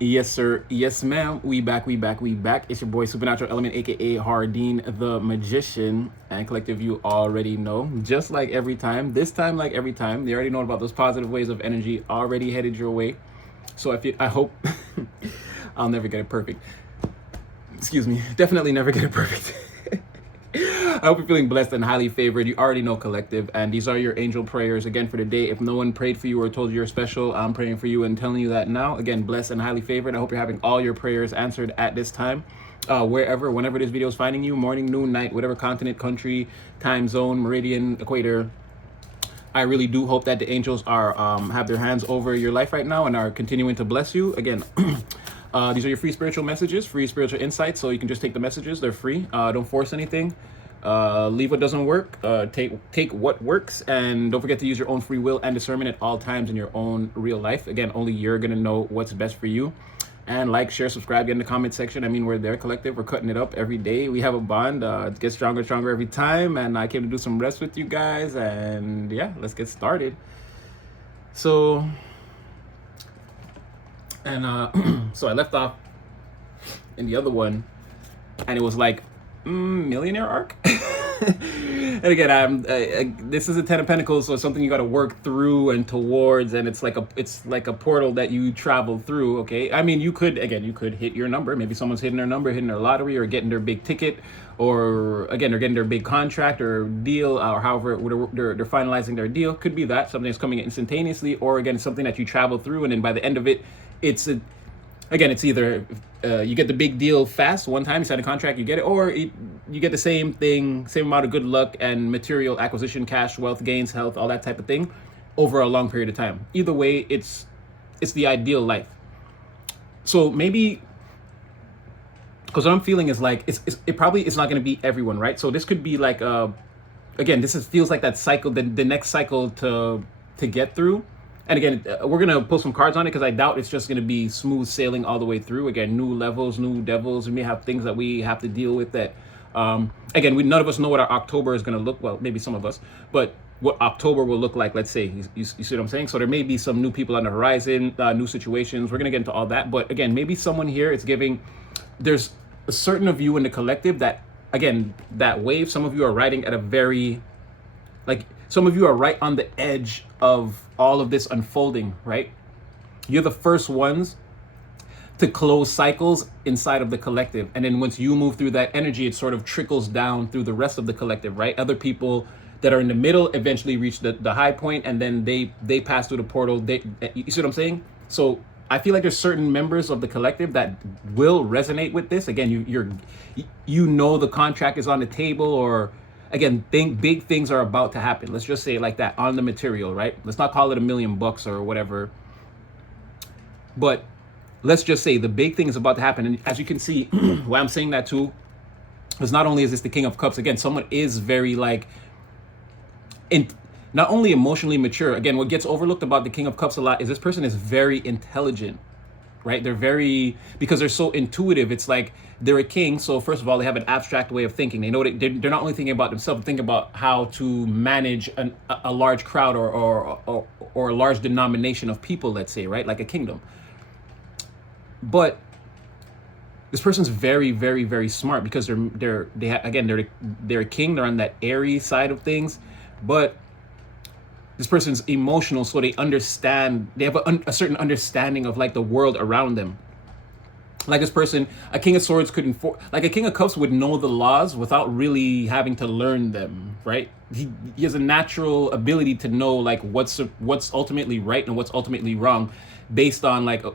Yes, sir. Yes, ma'am. We back. We back. We back. It's your boy Supernatural Element, aka Hardeen the Magician, and collective. You already know. Just like every time, this time, like every time, you already know about those positive waves of energy already headed your way. So I hope I'll never get it perfect. Excuse me. Definitely never get it perfect. I hope you're feeling blessed and highly favored. You already know collective, and these are your angel prayers again for the day. If no one prayed for you or told you you're special, I'm praying for you and telling you that now. Again, blessed and highly favored. I hope you're having all your prayers answered at this time, whenever this video is finding you, morning, noon, night, whatever continent, country, time zone, meridian, equator. I really do hope that the angels are have their hands over your life right now and are continuing to bless you. Again, these are your free spiritual messages, free spiritual insights, so you can just take the messages. They're free. Don't force anything. Leave what doesn't work. Take what works, and don't forget to use your own free will and discernment at all times in your own real life. Again, only you're gonna know what's best for you. And like, share, subscribe, get in the comment section. I mean, we're there, collective. We're cutting it up every day. We have a bond. It gets stronger and stronger every time. And I came to do some rest with you guys. And yeah, let's get started. So, and so I left off in the other one, and it was like, Millionaire Arc. And again, this is a 10 of Pentacles, so it's something you got to work through and towards, and it's like a portal that you travel through. Okay, I mean, you could hit your number. Maybe someone's hitting their number, hitting their lottery, or getting their big ticket, or again, they're getting their big contract or deal, or however they're finalizing their deal. Could be that something that's coming instantaneously, or again, something that you travel through, and then by the end of it, it's either you get the big deal fast one time, you sign a contract, you get it, or you get the same thing, same amount of good luck and material acquisition, cash, wealth, gains, health, all that type of thing over a long period of time. Either way, it's the ideal life. So maybe, because what I'm feeling is like it probably is not going to be everyone, right? So this could be like again, feels like that cycle, the next cycle to get through. And again, we're going to pull some cards on it because I doubt it's just going to be smooth sailing all the way through. Again, new levels, new devils. We may have things that we have to deal with that, again, none of us know what our October is going to look, well, maybe some of us, but what October will look like, let's say, you see what I'm saying? So there may be some new people on the horizon, new situations. We're going to get into all that. But again, maybe someone here is there's a certain of you in the collective that, again, that wave, some of you are riding at a very, like, some of you are right on the edge of all of this unfolding, right? You're the first ones to close cycles inside of the collective. And then once you move through that energy, it sort of trickles down through the rest of the collective, right? Other people that are in the middle eventually reach the high point, and then they pass through the portal. You see what I'm saying? So I feel like there's certain members of the collective that will resonate with this. Again, you know the contract is on the table, or again, big things are about to happen. Let's just say it like that, on the material, right? Let's not call it $1 million or whatever. But let's just say the big thing is about to happen. And as you can see, why I'm saying that too, because not only is this the King of Cups, again, someone is very not only emotionally mature. Again, what gets overlooked about the King of Cups a lot is this person is very intelligent, right? Because they're so intuitive. It's like they're a king. So first of all, they have an abstract way of thinking. They know that they're not only thinking about themselves, thinking about how to manage a large crowd or a large denomination of people, let's say, right? Like a kingdom. But this person's very, very, very smart because they're a king. They're on that airy side of things, but this person's emotional, so they understand. They have a certain understanding of like the world around them. Like this person, a King of Swords like a King of Cups would know the laws without really having to learn them, right? He has a natural ability to know like what's ultimately right and what's ultimately wrong, based on like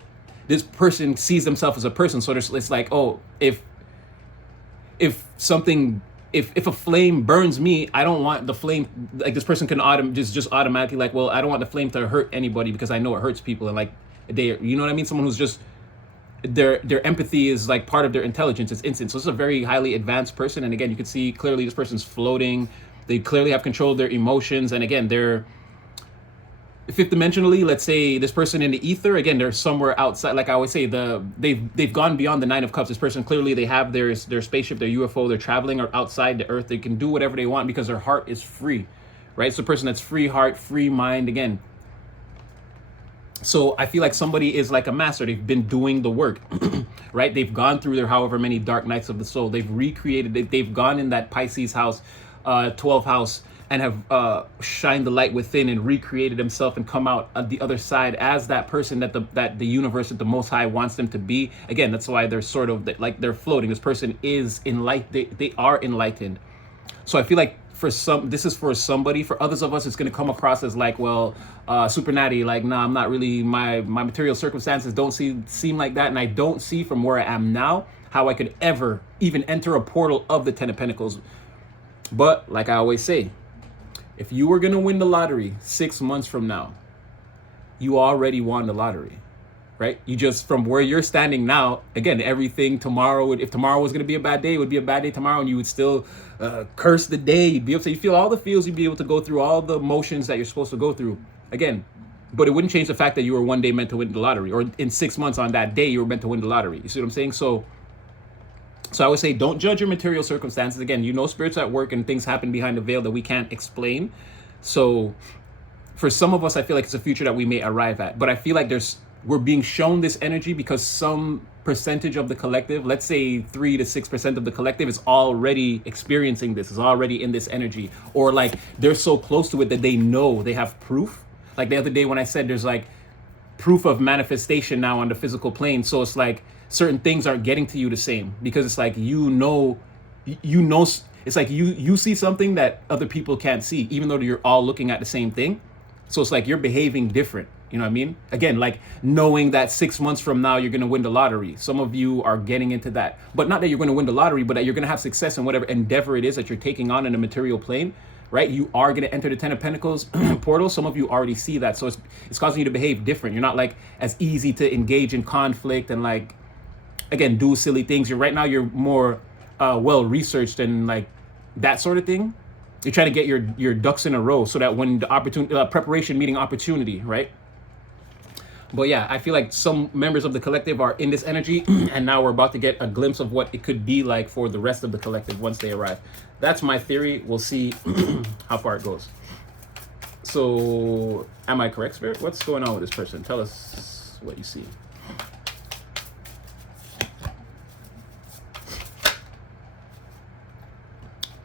this person sees themselves as a person. So it's like, oh, if a flame burns me, I don't want the flame, like this person can just automatically like, well, I don't want the flame to hurt anybody because I know it hurts people. And like you know what I mean? Someone who's just, their empathy is like part of their intelligence. It's instant. So it's a very highly advanced person. And again, you can see clearly this person's floating. They clearly have control of their emotions. And again, they're fifth dimensionally, let's say this person in the ether, again, they're somewhere outside. Like I always say, they've gone beyond the Nine of Cups. This person, clearly they have their spaceship, their UFO, they're traveling or outside the earth. They can do whatever they want because their heart is free, right? It's a person that's free heart, free mind. Again, So I feel like somebody is like a master. They've been doing the work, right? They've gone through their however many dark nights of the soul. They've recreated it. They've gone in that Pisces house, 12th house, and have shined the light within and recreated themselves and come out on the other side as that person that the universe, that the Most High wants them to be. Again, that's why they're sort of like they're floating. This person is enlightened. They are enlightened. So I feel like for some, this is for somebody. For others of us, it's going to come across as like, well, super natty. Like, nah, I'm not really, my material circumstances don't seem like that. And I don't see from where I am now how I could ever even enter a portal of the Ten of Pentacles. But like I always say, if you were going to win the lottery 6 months from now, you already won the lottery. Right? You just, from where you're standing now, again, everything tomorrow, if tomorrow was going to be a bad day, it would be a bad day tomorrow, and you would still curse the day. You'd be able to, you feel all the feels, you'd be able to go through all the emotions that you're supposed to go through. Again, but it wouldn't change the fact that you were one day meant to win the lottery, or in 6 months on that day, you were meant to win the lottery. You see what I'm saying? So I would say, don't judge your material circumstances. Again, you know, spirits at work and things happen behind the veil that we can't explain. So for some of us, I feel like it's a future that we may arrive at, but I feel like we're being shown this energy because some percentage of the collective, let's say 3 to 6% of the collective, is already experiencing this, is already in this energy, or like they're so close to it that they know, they have proof. Like the other day when I said there's like proof of manifestation now on the physical plane. So it's like certain things aren't getting to you the same, because it's like, you know, it's like you see something that other people can't see, even though you're all looking at the same thing. So it's like you're behaving different. You know what I mean? Again, like knowing that 6 months from now, you're going to win the lottery. Some of you are getting into that, but not that you're going to win the lottery, but that you're going to have success in whatever endeavor it is that you're taking on in a material plane, right? You are going to enter the Ten of Pentacles portal. Some of you already see that. So it's causing you to behave different. You're not like as easy to engage in conflict and like, again, do silly things. Right now, you're more well-researched and like that sort of thing. You're trying to get your ducks in a row so that when the opportunity, preparation meeting opportunity, right? But yeah, I feel like some members of the collective are in this energy, and now we're about to get a glimpse of what it could be like for the rest of the collective once they arrive. That's my theory. We'll see how far it goes. So, am I correct, Spirit? What's going on with this person? Tell us what you see.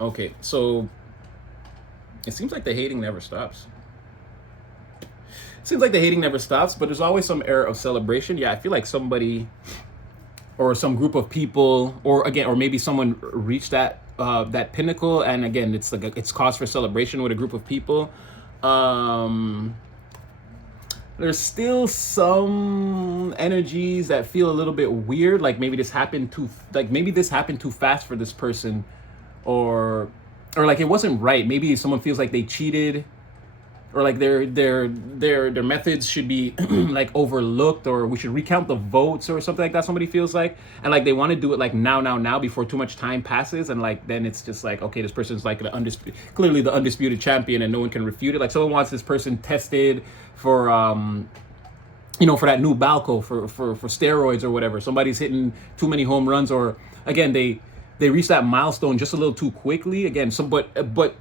Okay, so it seems like the hating never stops. Seems like the hating never stops, but there's always some air of celebration. Yeah, I feel like somebody or some group of people, or maybe someone reached that that pinnacle, and again, it's like it's cause for celebration with a group of people. There's still some energies that feel a little bit weird, like maybe this happened too fast for this person, or like it wasn't right. Maybe someone feels like they cheated, or like their methods should be like overlooked, or we should recount the votes or something like that. Somebody feels like, and like they want to do it like now before too much time passes, and like then it's just like, okay, this person's like clearly the undisputed champion and no one can refute it. Like someone wants this person tested for for that new Balco for steroids or whatever. Somebody's hitting too many home runs, or again they reach that milestone just a little too quickly. Again, but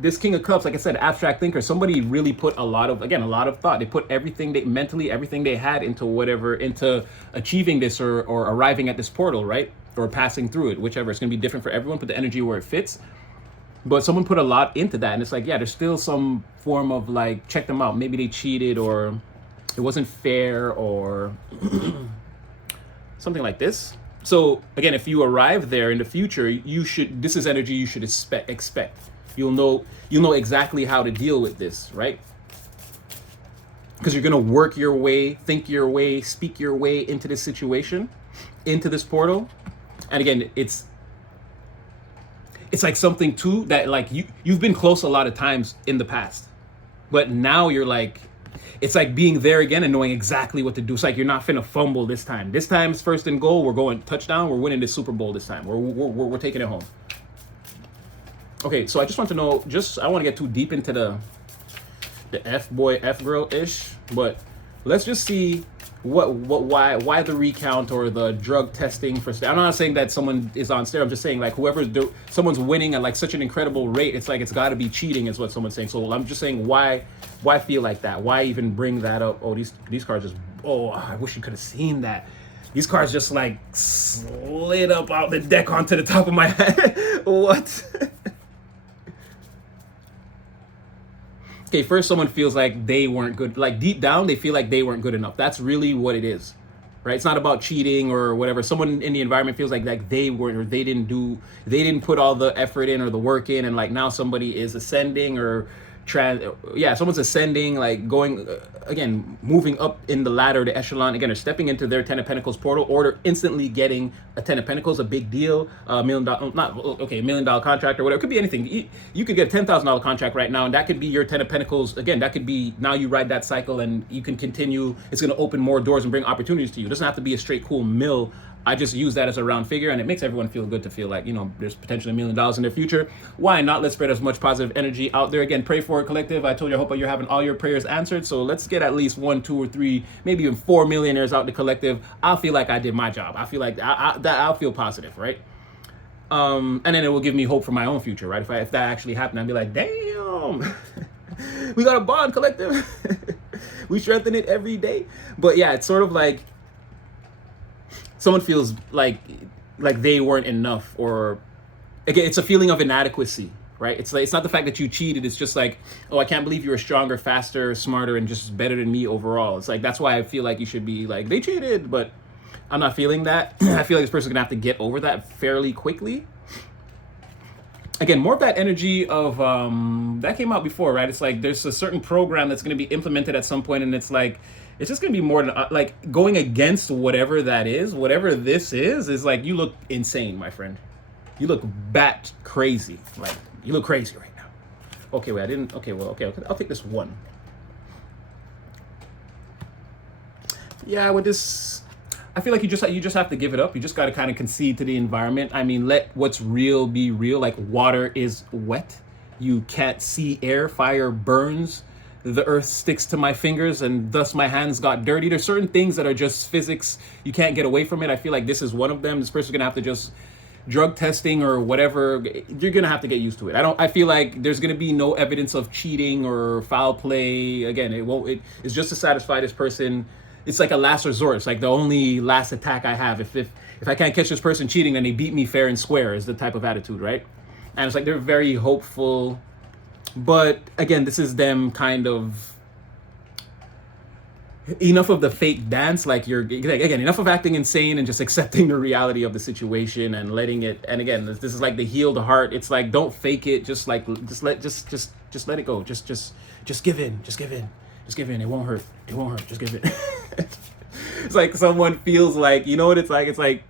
this King of Cups, like I said, abstract thinker, somebody really put a lot of thought. They put everything everything they had into achieving this or arriving at this portal, right? Or passing through it, whichever. It's going to be different for everyone, put the energy where it fits. But someone put a lot into that, and it's like, yeah, there's still some form of like, check them out. Maybe they cheated, or it wasn't fair, or something like this. So again, if you arrive there in the future, this is energy you should expect. You'll know exactly how to deal with this, right? Because you're gonna work your way, think your way, speak your way into this situation, into this portal. And again, it's like something too that like you've been close a lot of times in the past, but now you're like, it's like being there again and knowing exactly what to do. It's like you're not finna fumble this time. This time's first and goal. We're going touchdown. We're winning this Super Bowl this time. We're taking it home. Okay, so I just want to know, I want to get too deep into the F-boy, F-girl-ish, but let's just see why the recount or the drug testing for I'm not saying that someone is on steroids. I'm just saying like someone's winning at like such an incredible rate, it's like it's got to be cheating is what someone's saying. So I'm just saying why feel like that? Why even bring that up? Oh, these cards just, oh, I wish you could have seen that. These cards just like slid up out the deck onto the top of my head. What? Okay, first someone feels like they weren't good. Like deep down, they feel like they weren't good enough. That's really what it is, right? It's not about cheating or whatever. Someone in the environment feels like they weren't, or they didn't put all the effort in or the work in, and like now somebody is ascending or someone's ascending, like going again, moving up in the ladder, the echelon. Again, they're stepping into their 10 of Pentacles portal, or they're instantly getting a 10 of Pentacles, a big deal, $1 million, $1 million contract or whatever. It could be anything. You could get a $10,000 contract right now, and that could be your 10 of Pentacles. Again, that could be, now you ride that cycle and you can continue. It's going to open more doors and bring opportunities to you. It doesn't have to be a straight cool mill. I just use that as a round figure, and it makes everyone feel good to feel like, you know, there's potentially $1 million in their future. Why not? Let's spread as much positive energy out there. Again, pray for it, collective. I told you, I hope you're having all your prayers answered. So let's get at least 1, 2, or 3, maybe even 4 millionaires out the collective. I'll feel like I did my job. I feel like I'll feel positive, right? And then it will give me hope for my own future, right? If that actually happened, I'd be like, damn, we got a bond, collective. We strengthen it every day. But yeah, it's sort of like, someone feels like they weren't enough, or again, it's a feeling of inadequacy, right? It's like, it's not the fact that you cheated. It's just like, oh, I can't believe you were stronger, faster, smarter, and just better than me overall. It's like, that's why I feel like you should be like, they cheated, but I'm not feeling that. I feel like this person's gonna have to get over that fairly quickly. Again, more of that energy of, that came out before, right? It's like, there's a certain program that's gonna be implemented at some point, and it's like, it's just gonna be more than like going against whatever that is, whatever this is like, you look insane, my friend. You look bat crazy. Like, you look crazy right now. Okay, wait, I didn't, okay, well, okay, I'll take this one. Yeah, with this, I feel like you just have to give it up. You just got to kind of concede to the environment. I mean, let what's real be real. Like, water is wet. You can't see air. Fire burns. The earth sticks to my fingers, and thus my hands got dirty. There's certain things that are just physics. You can't get away from it. I feel like this is one of them. This person's gonna have to just drug testing or whatever. You're gonna have to get used to it. I feel like there's gonna be no evidence of cheating or foul play. Again, it's just to satisfy this person. It's like a last resort. It's like the only last attack I have. If I can't catch this person cheating, then they beat me fair and square, is the type of attitude, right? And it's like they're very hopeful. But again, this is them kind of, enough of the fake dance. Like, you're, again, enough of acting insane and just accepting the reality of the situation and letting it. And again, this is like the healed heart. It's like, don't fake it. Just like, just let it go. Just give in. Just give in. Just give in. It won't hurt. It won't hurt. Just give in. It's like someone feels like, you know what it's like? It's like,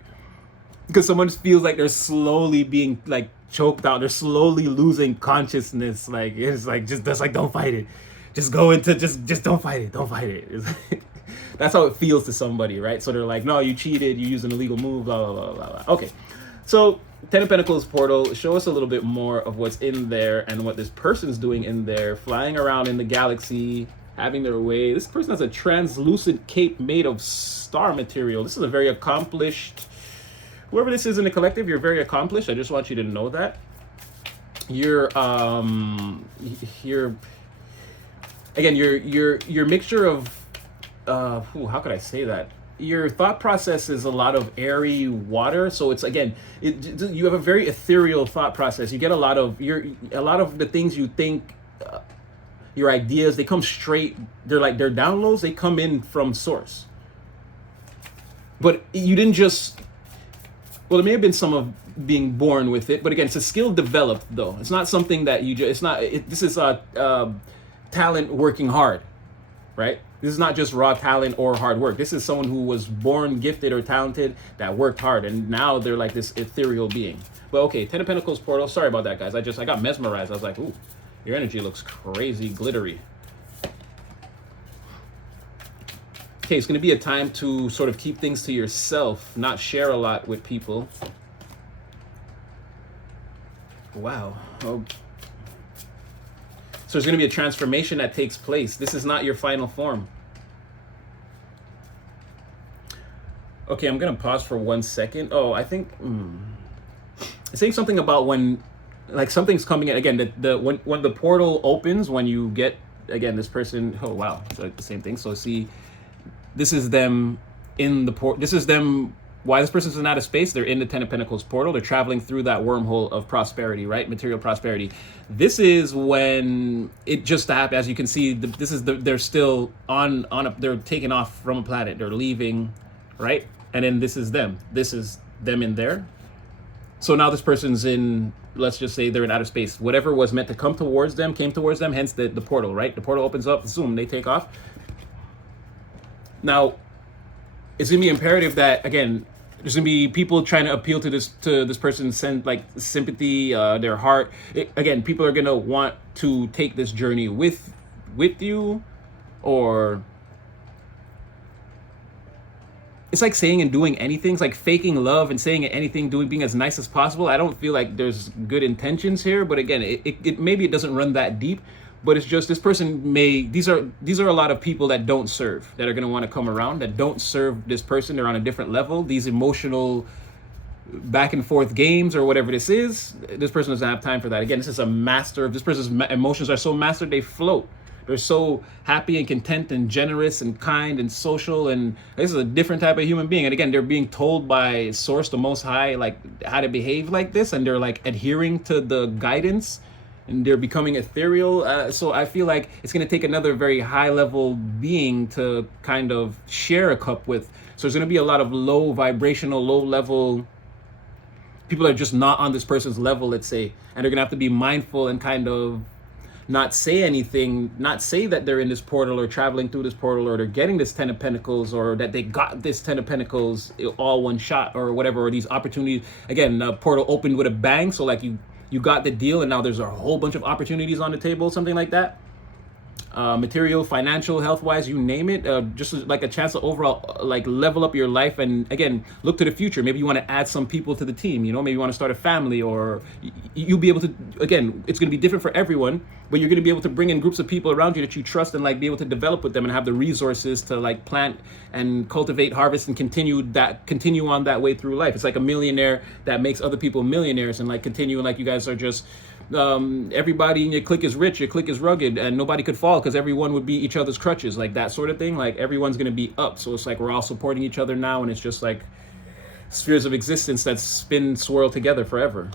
because someone feels like they're slowly being like choked out. They're slowly losing consciousness. Like, it's like, just like, don't fight it. Just go into, just don't fight it. Don't fight it. It's like, that's how it feels to somebody, right? So they're like, no, you cheated. You used an illegal move, blah, blah, blah, blah, blah. Okay. So 10 of Pentacles portal, show us a little bit more of what's in there and what this person's doing in there, flying around in the galaxy, having their way. This person has a translucent cape made of star material. This is a very accomplished, whoever this is in the collective, you're very accomplished. I just want you to know that. You're again, your mixture of, how could I say that? Your thought process is a lot of airy water. So it's, again, you have a very ethereal thought process. You get a lot of the things you think, your ideas, they come straight. They're downloads. They come in from source. But you didn't just, well, it may have been some of being born with it, but again, it's a skill developed though. It's not something that you just, it's not, this is talent working hard, right? This is not just raw talent or hard work. This is someone who was born gifted or talented that worked hard, and now they're like this ethereal being. But okay, 10 of Pentacles portal. Sorry about that, guys. I got mesmerized. I was like, ooh, your energy looks crazy glittery. Okay, it's going to be a time to sort of keep things to yourself, not share a lot with people. Wow. Oh. So there's going to be a transformation that takes place. This is not your final form. Okay, I'm gonna pause for 1 second. Oh, I think it's saying something about when, like, something's coming in again. The when the portal opens, when you get again this person. Oh wow, it's like the same thing. So see, this is them in the port. This is them. Why this person's in outer space? They're in the Ten of Pentacles portal. They're traveling through that wormhole of prosperity, right? Material prosperity. This is when it just happened. As you can see, they're still they're taking off from a planet. They're leaving, right? And then this is them. This is them in there. So now this person's in, let's just say they're in outer space. Whatever was meant to come towards them came towards them. Hence the portal, right? The portal opens up. Zoom. They take off. Now, it's gonna be imperative that again, there's gonna be people trying to appeal to this person's like sympathy, their heart. Again, people are gonna want to take this journey with you, or it's like saying and doing anything. It's like faking love and saying anything, being as nice as possible. I don't feel like there's good intentions here, but again, it maybe it doesn't run that deep. But it's just this person these are a lot of people that don't serve, that are going to want to come around, that don't serve this person. They're on a different level. These emotional back and forth games or whatever this is, this person doesn't have time for that. Again, this is a master. This person's emotions are so mastered, they float. They're so happy and content and generous and kind and social, and this is a different type of human being. And again, they're being told by Source, the Most High, like how to behave like this, and they're like adhering to the guidance, and they're becoming ethereal. So I feel like it's going to take another very high level being to kind of share a cup with. So there's going to be a lot of low vibrational, low level people that are just not on this person's level, let's say, and they're going to have to be mindful and kind of not say anything, not say that they're in this portal or traveling through this portal, or they're getting this Ten of Pentacles, or that they got this Ten of Pentacles all one shot or whatever, or these opportunities. Again, the portal opened with a bang, so like you got the deal and now there's a whole bunch of opportunities on the table, something like that. Material, financial, health-wise, you name it, just like a chance to overall like level up your life, and again, look to the future. Maybe you want to add some people to the team, you know, maybe you want to start a family, or you'll be able to, again, it's going to be different for everyone, but you're going to be able to bring in groups of people around you that you trust and like be able to develop with them and have the resources to like plant and cultivate, harvest, and continue on that way through life. It's like a millionaire that makes other people millionaires, and like continuing, like you guys are just everybody in your clique is rich, your clique is rugged, and nobody could fall because everyone would be each other's crutches, like that sort of thing. Like everyone's going to be up, so it's like we're all supporting each other now, and it's just like spheres of existence that swirl together forever,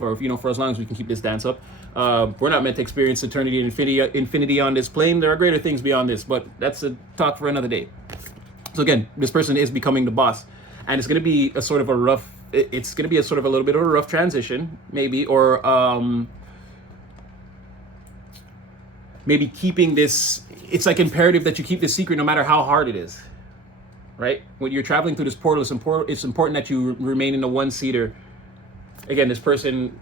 or if you know, for as long as we can keep this dance up. We're not meant to experience eternity and infinity on this plane. There are greater things beyond this, but that's a talk for another day. So again, this person is becoming the boss, and it's going to be a sort of a rough, it's going to be a sort of a little bit of a rough transition, maybe, or maybe keeping this, it's like imperative that you keep this secret no matter how hard it is, right? When you're traveling through this portal, it's important that you remain in the one-seater. Again, this person,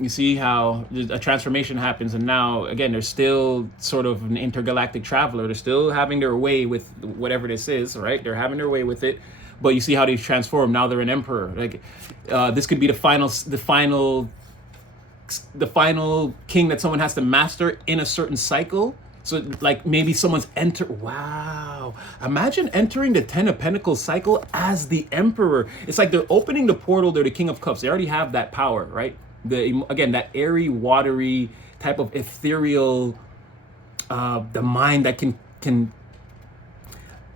you see how a transformation happens, and now, again, they're still sort of an intergalactic traveler. They're still having their way with whatever this is, right? They're having their way with it. But you see how they've transformed. Now they're an emperor. Like this could be the final king that someone has to master in a certain cycle. So like maybe someone's wow. Imagine entering the Ten of Pentacles cycle as the emperor. It's like they're opening the portal. They're the King of Cups. They already have that power, right? Again, that airy, watery type of ethereal, the mind that can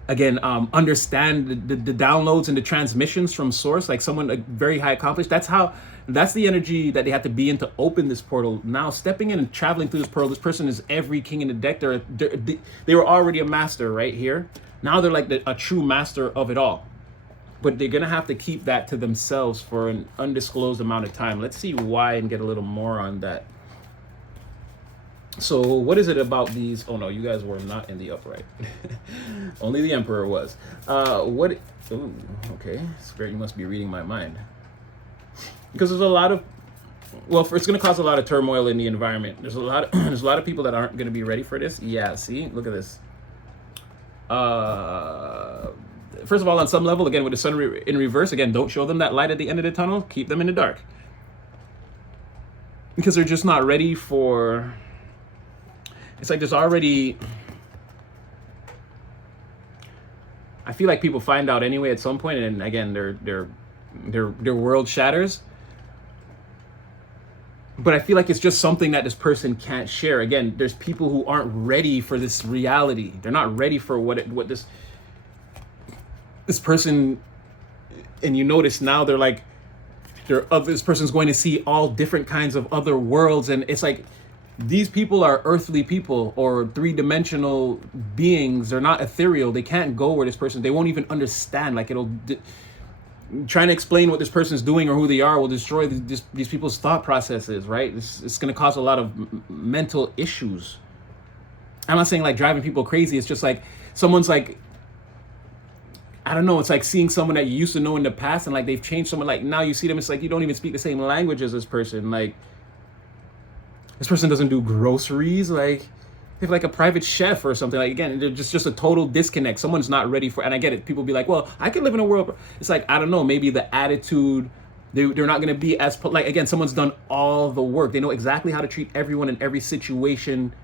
again, understand the downloads and the transmissions from Source, like someone like very high accomplished. That's the energy that they have to be in to open this portal. Now, stepping in and traveling through this portal, this person is every king in the deck. They were already a master right here. Now they're like a true master of it all. But they're going to have to keep that to themselves for an undisclosed amount of time. Let's see why and get a little more on that. So what is it about these? Oh no, you guys were not in the upright. Only the Emperor was. Ooh, okay. Spirit, you must be reading my mind. Because there's a lot of, it's going to cause a lot of turmoil in the environment. There's a lot of people that aren't going to be ready for this. Yeah, see, look at this. First of all, on some level, again, with the sun in reverse, again, don't show them that light at the end of the tunnel. Keep them in the dark. Because they're just not ready for... It's like there's already... I feel like people find out anyway at some point, and again, their world shatters. But I feel like it's just something that this person can't share. Again, there's people who aren't ready for this reality. They're not ready for what this person, and you notice now they're like, this person's going to see all different kinds of other worlds, and it's like these people are earthly people or three-dimensional beings. They're not ethereal. They can't go where this person, they won't even understand. Like trying to explain what this person's doing or who they are will destroy these people's thought processes, right? It's going to cause a lot of mental issues. I'm not saying like driving people crazy. It's just like someone's like, I don't know, it's like seeing someone that you used to know in the past and like they've changed someone, like now you see them, it's like you don't even speak the same language as this person. Like this person doesn't do groceries, like they have like a private chef or something. Like again, they're just a total disconnect. Someone's not ready for, and I get it. People be like, well, I could live in a world. It's like, I don't know, maybe the attitude, they're not going to be as, like again, someone's done all the work. They know exactly how to treat everyone in every situation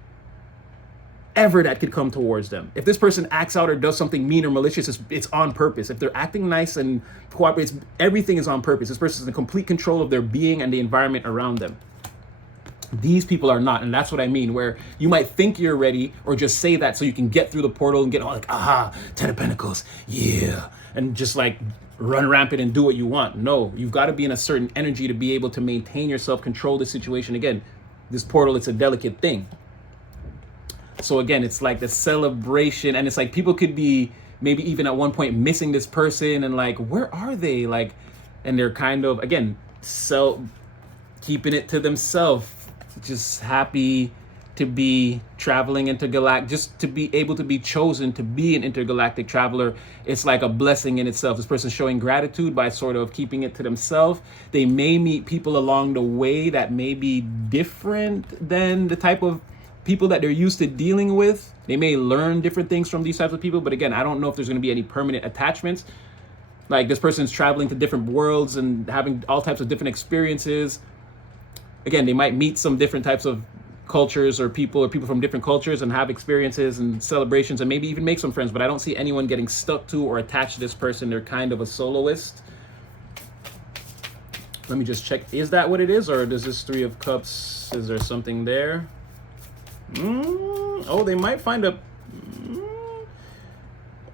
ever that could come towards them. If this person acts out or does something mean or malicious, it's on purpose. If they're acting nice and cooperates, everything is on purpose. This person is in complete control of their being and the environment around them. These people are not, and that's what I mean, where you might think you're ready or just say that so you can get through the portal and get all like, aha, 10 of Pentacles, yeah, and just like run rampant and do what you want. No, you've got to be in a certain energy to be able to maintain yourself, control the situation. Again, this portal, it's a delicate thing. So again, it's like the celebration, and it's like people could be maybe even at one point missing this person and like, where are they? Like, and they're kind of, again, keeping it to themselves, just happy to be traveling intergalactic, just to be able to be chosen to be an intergalactic traveler. It's like a blessing in itself. This person's showing gratitude by sort of keeping it to themselves. They may meet people along the way that may be different than the type of people that they're used to dealing with. They may learn different things from these types of people, but again, I don't know if there's going to be any permanent attachments. Like this person's traveling to different worlds and having all types of different experiences. Again, they might meet some different types of cultures or people from different cultures and have experiences and celebrations and maybe even make some friends, but I don't see anyone getting stuck to or attached to this person. They're kind of a soloist. Let me just check. Is that what it is? Or does this Three of Cups, is there something there? Oh, they might find a...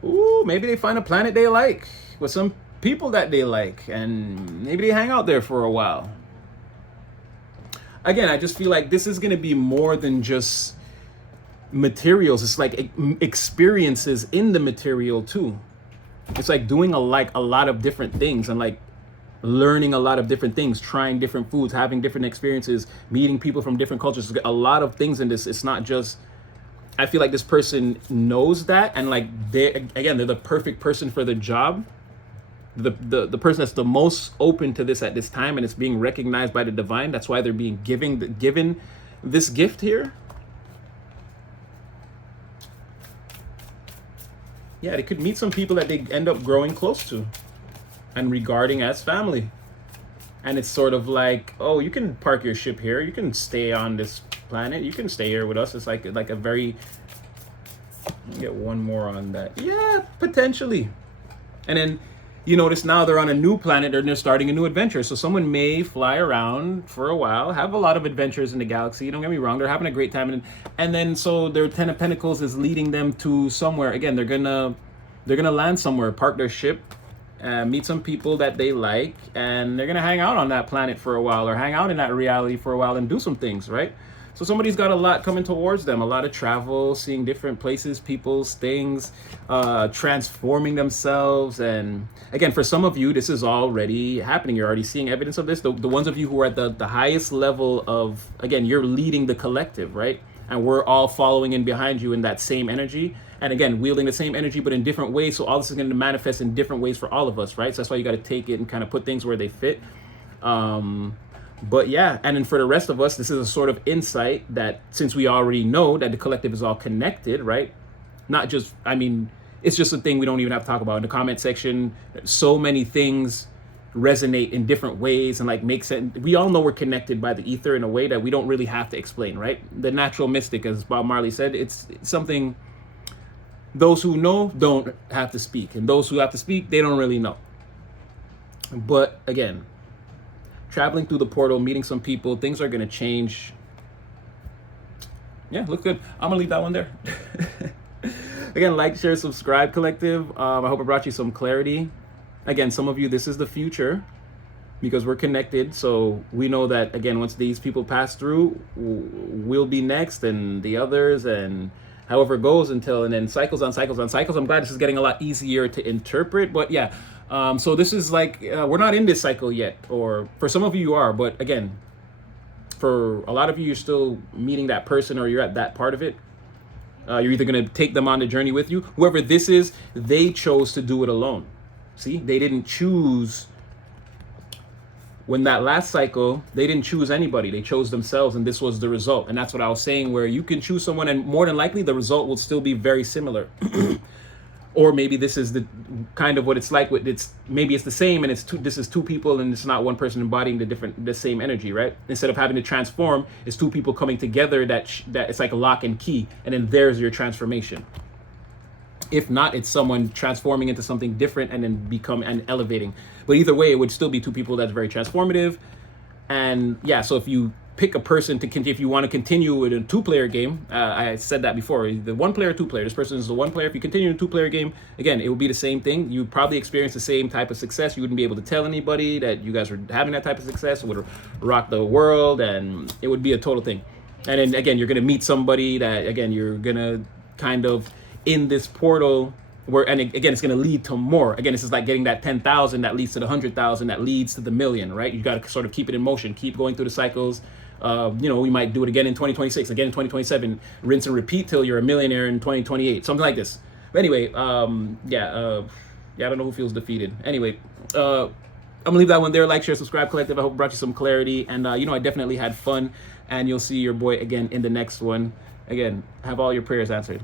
Ooh, maybe they find a planet they like with some people that they like, and maybe they hang out there for a while. Again, I just feel like this is going to be more than just materials. It's like experiences in the material too. It's like doing a lot of different things and like learning a lot of different things, trying different foods, having different experiences, meeting people from different cultures. There's a lot of things in this. It's not just, I feel like this person knows that, and like they're the perfect person for the job. The person that's the most open to this at this time, and it's being recognized by the divine. That's why they're being given this gift here. Yeah, they could meet some people that they end up growing close to and regarding as family. And it's sort of like, oh, you can park your ship here. You can stay on this planet. You can stay here with us. It's like a very... Get one more on that. Yeah, potentially. And then you notice now they're on a new planet and they're starting a new adventure. So someone may fly around for a while, have a lot of adventures in the galaxy. Don't get me wrong, they're having a great time. And then so their 10 of Pentacles is leading them to somewhere. Again, they're gonna land somewhere, park their ship, meet some people that they like, and they're gonna hang out on that planet for a while, or hang out in that reality for a while and do some things, right? So somebody's got a lot coming towards them, a lot of travel, seeing different places, people's things, transforming themselves. And again, for some of you, this is already happening. You're already seeing evidence of this. The ones of you who are at the highest level of, again, you're leading the collective, right? And we're all following in behind you in that same energy. And again, wielding the same energy, but in different ways. So all this is going to manifest in different ways for all of us, right? So that's why you got to take it and kind of put things where they fit. But yeah, and then for the rest of us, this is a sort of insight that since we already know that the collective is all connected, right? Not just, I mean, it's just a thing we don't even have to talk about. In the comment section, so many things resonate in different ways and like make sense. We all know we're connected by the ether in a way that we don't really have to explain, right? The natural mystic, as Bob Marley said, it's something Those who know don't have to speak, and those who have to speak, they don't really know. But again, traveling through the portal, meeting some people, things are going to change. Yeah, look good. I'm gonna leave that one there. Again, like, share, subscribe, collective. I hope I brought you some clarity. Again, some of you, this is the future, because we're connected. So we know that, again, once these people pass through, we'll be next, and the others, and however it goes until, and then cycles on cycles on cycles. I'm glad this is getting a lot easier to interpret. But yeah, so this is like, we're not in this cycle yet, or for some of you, you are. But again, for a lot of you, you're still meeting that person, or you're at that part of it. You're either going to take them on the journey with you. Whoever this is, they chose to do it alone. See, they didn't choose. When that last cycle, they didn't choose anybody. They chose themselves, and this was the result. And that's what I was saying, where you can choose someone, and more than likely, the result will still be very similar. Or maybe this is the kind of what it's like with maybe it's the same, and this is two people, and it's not one person embodying the same energy, right? Instead of having to transform, it's two people coming together that it's like a lock and key, and then there's your transformation. If not, it's someone transforming into something different and then elevating. But either way, it would still be two people that's very transformative. And yeah, so if you pick a person to continue, if you want to continue with a 2-player game, I said that before, the 1-player, 2-player, this person is the 1-player. If you continue in a 2-player game, again, it would be the same thing. You'd probably experience the same type of success. You wouldn't be able to tell anybody that you guys were having that type of success. It would rock the world, and it would be a total thing. And then again, you're going to meet somebody that, again, you're going to kind of in this portal where, and again, it's going to lead to more. Again, this is like getting that 10,000 that leads to the 100,000 that leads to the million, right? You got to sort of keep it in motion, keep going through the cycles. We might do it again in 2026, again in 2027, rinse and repeat till you're a millionaire in 2028, something like this. But anyway, I don't know who feels defeated. Anyway, I'm gonna leave that one there. Like, share, subscribe, collective. I hope it brought you some clarity, and I definitely had fun, and you'll see your boy again in the next one. Again, have all your prayers answered.